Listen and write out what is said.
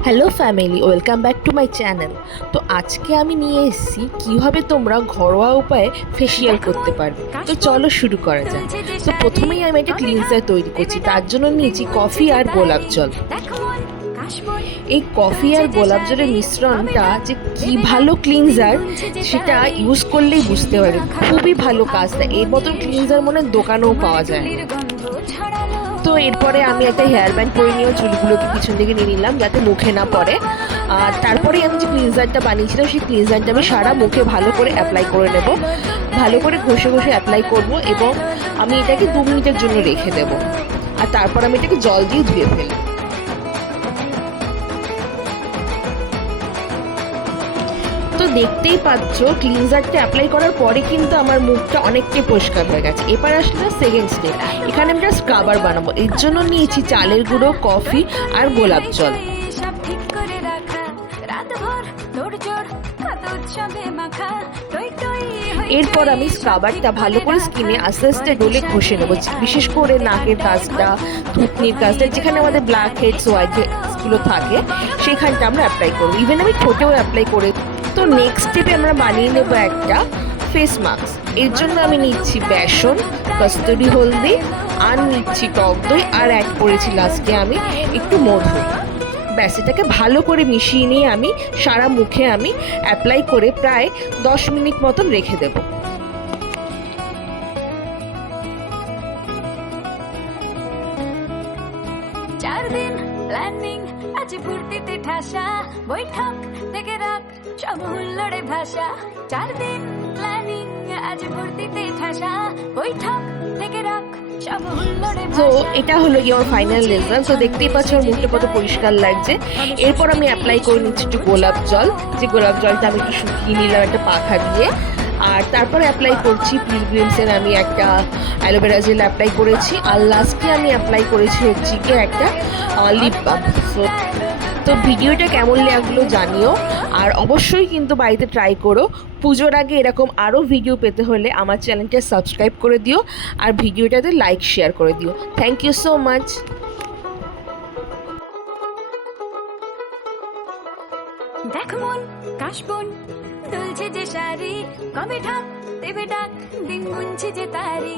Hello family welcome back to my channel তো আজকে আমি নিয়ে এসেছি কীভাবে তোমরা ঘরোয়া উপায়ে ফেসিয়াল করতে পারবে। তো চলো শুরু করা যাক। তো প্রথমেই আমি একটা ক্লিনজার তৈরি করছি। তার জন্য নিয়েছি কফি আর গোলাপ জল। এই কফি আর গোলাপ জলের মিশ্রণটা যে কি ভালো ক্লিনজার সেটা ইউজ করলেই বুঝতে পারবে। খুবই ভালো কাজ। দেয় এর মতন ক্লিনজার মনে দোকানেও পাওয়া যায়। তো এরপরে আমি একটা হেয়ার ব্যান্ড করে নিয়ে চুলগুলোকে পিছন দিকে নিয়ে নিলাম, যাতে মুখে না পড়ে। আর তারপরে আমি যে ক্লিনজারটা বানিয়েছিলাম, সেই ক্লিনজারটা আমি সারা মুখে ভালো করে অ্যাপ্লাই করে নেব। ভালো করে ঘষে ঘষে অ্যাপ্লাই করব এবং আমি এটাকে দু মিনিটের জন্য রেখে দেব। আর তারপর আমি এটাকে জল দিয়ে ধুয়ে ফেলব। তো দেখতেই পাচ্ছ ক্লিনজারটা অ্যাপ্লাই করার পরে কিন্তু আমার মুখটা অনেকটাই পরিষ্কার হয়ে গেছে। এবার আসলে সেকেন্ড স্টেপ এখানে আমি একটা স্ক্রাবার বানাবো। এর জন্য নিয়েছি চালের গুঁড়ো কফি আর গোলাপ জল। এরপর আমি স্ক্রাবারটা ভালো করে স্কিনে আস্তে আস্তে ডলে ঘষে নেব। বিশেষ করে নাকের কাজটা থুতনির কাজটা যেখানে আমাদের ব্ল্যাক হেডস হোয়াইট হেডসগুলো থাকে সেখানটা আমরা অ্যাপ্লাই করব। ইভেন আমি ঠোঁটেও অ্যাপ্লাই করে তো নেক্সট স্টেপে আমরা বানিয়ে নেব একটা ফেস মাস্ক এর জন্য আমি নিচ্ছি বেসন, কস্তুরি হলদি, আর নিচ্ছি টক দই, আর অ্যাড করেছি লাস্টে আমি একটু মধু। ব্যাস, এটাকে ভালো করে মিশিয়ে নিয়ে আমি সারা মুখে আমি অ্যাপ্লাই করে প্রায় দশ মিনিট মতন রেখে দেবো। চার দিন প্ল্যানিং আজ ফুর্তিতে ঠাসা। বৈঠক থেকে রাখ সব হুল্লোড়ে ভাষা চার দিন প্ল্যানিং আজ ফুর্তিতে ঠাসা। বৈঠক থেকে রাখ তো এটা হলো গিয়ে আমার ফাইনাল রেজাল্ট তো দেখতেই পাচ্ছ আমার মুখটা কত পরিষ্কার লাগছে। এরপর আমি অ্যাপ্লাই করে নিচ্ছি একটু গোলাপ জল। যে গোলাপ জলটা আমি একটু শুকিয়ে নিলাম একটা পাখা দিয়ে। আর তারপরে অ্যাপ্লাই করছি পিলগ্রিমসের আমি একটা অ্যালোভেরা জেল অ্যাপ্লাই করেছি। আর লাস্টে আমি অ্যাপ্লাই করেছি হচ্ছে একটা লিপ বাম সো তো ভিডিওটা কেমন লাগল জানিও। আর অবশ্যই কিন্তু বাড়িতে ট্রাই করো। পুজোর আগে এরকম আরও ভিডিও পেতে হলে আমার চ্যানেলটা সাবস্ক্রাইব করে দিও। আর ভিডিওটাতে লাইক শেয়ার করে দিও। থ্যাংক ইউ সো মাচ দেখ মন কাশবন দুলছে যে শাড়ি কবে ঢাক দেবে ডাক দিন গুনছে যে তারি।